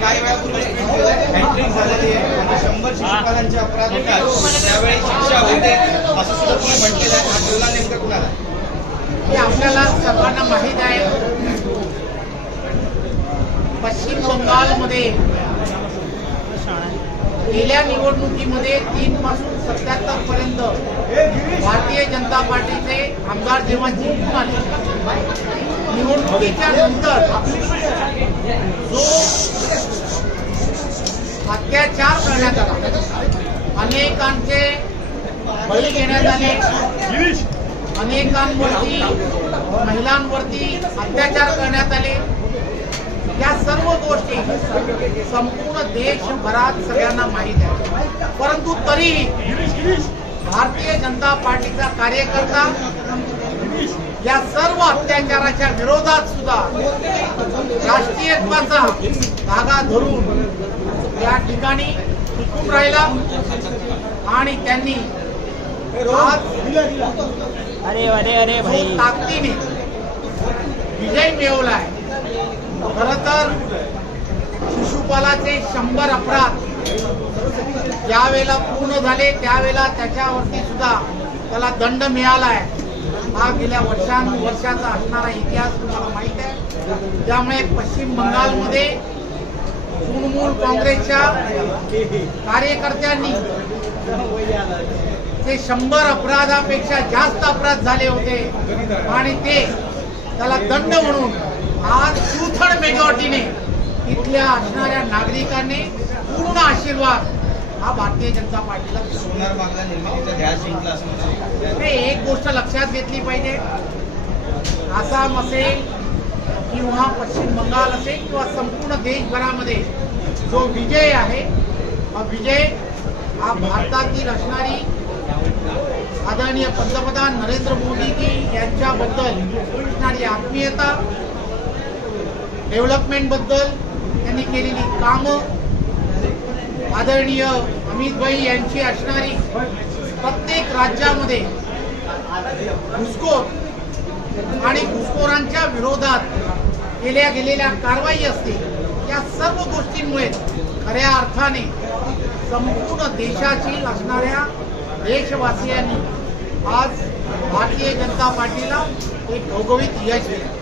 काही वेळापूर्वी हॅट्रिक झालेली आहे आणि 100 शिक्षकांचे अपराध होतात त्यावेळी शिक्षा होते असं सुद्धा तुम्ही म्हटलेलं आहे. हा टोला नेमका कुणाला? हे आपल्याला सर्वांना माहीत आहे, पश्चिम बंगालमध्ये गेल्या निवडणुकीमध्ये 3 पासून 77 पर्यंत भारतीय जनता पार्टीचे आमदार जेव्हा जिंकून आले, निवडणुकीच्या नंतर जो अत्याचार करण्यात आला, अनेकांचे बळी घेण्यात आले, अनेकांवरती महिलांवरती अत्याचार करण्यात आले, या सर्व गोष्टी संपूर्ण देशभरात सगळ्यांना माहीत आहे. परंतु तरीही भारतीय जनता पार्टीचा कार्यकर्ता या सर्व अत्याचाराच्या विरोधात सुद्धा राष्ट्रीयत्वाचा धागा धरून या ठिकाणी टिकून राहिला आणि त्यांनी आज ताकदीने विजय मिळवला आहे. खरं तर शिशुपालाचे 100 अपराध ज्यावेळेला पूर्ण झाले त्यावेळेला त्याच्यावरती सुद्धा त्याला दंड मिळाला आहे. हा गेल्या वर्षाचा असणारा इतिहास तुम्हाला माहित आहे. त्यामुळे पश्चिम बंगालमध्ये तृणमूल काँग्रेसच्या कार्यकर्त्यांनी ते 100 अपराधापेक्षा जास्त अपराध झाले होते आणि ते त्याला दंड म्हणून आज 2/3 मेजॉरिटीने इथल्या असणाऱ्या नागरिकांनी पूर्ण आशीर्वाद हा भारतीय जनता पार्टीला सोनार बांगला निर्मितीचा ध्यास जिंकला असं म्हणतात. एक गोष्ट लक्षात घेतली पाहिजे, आसाम असेल किंवा पश्चिम बंगाल असेल किंवा संपूर्ण देशभरामध्ये जो विजय आहे, हा विजय हा भारतातील असणारी आदरणीय पंतप्रधान नरेंद्र मोदीजी यांच्याबद्दल असणारी आत्मीयता, डेव्हलपमेंट बद्दल त्यांनी केलेली कामं, आदरणीय अमित भाई यांची असणारी प्रत्येक राज्यामध्ये घुसखोर आणि घुसखोरांच्या विरोधात केल्या गेलेल्या कारवाई असतील, या सर्व गोष्टींमुळे खऱ्या अर्थाने संपूर्ण देशाची असणाऱ्या देशवासियांनी आज भारतीय जनता पार्टीला एक घवघवीत यश दिलं.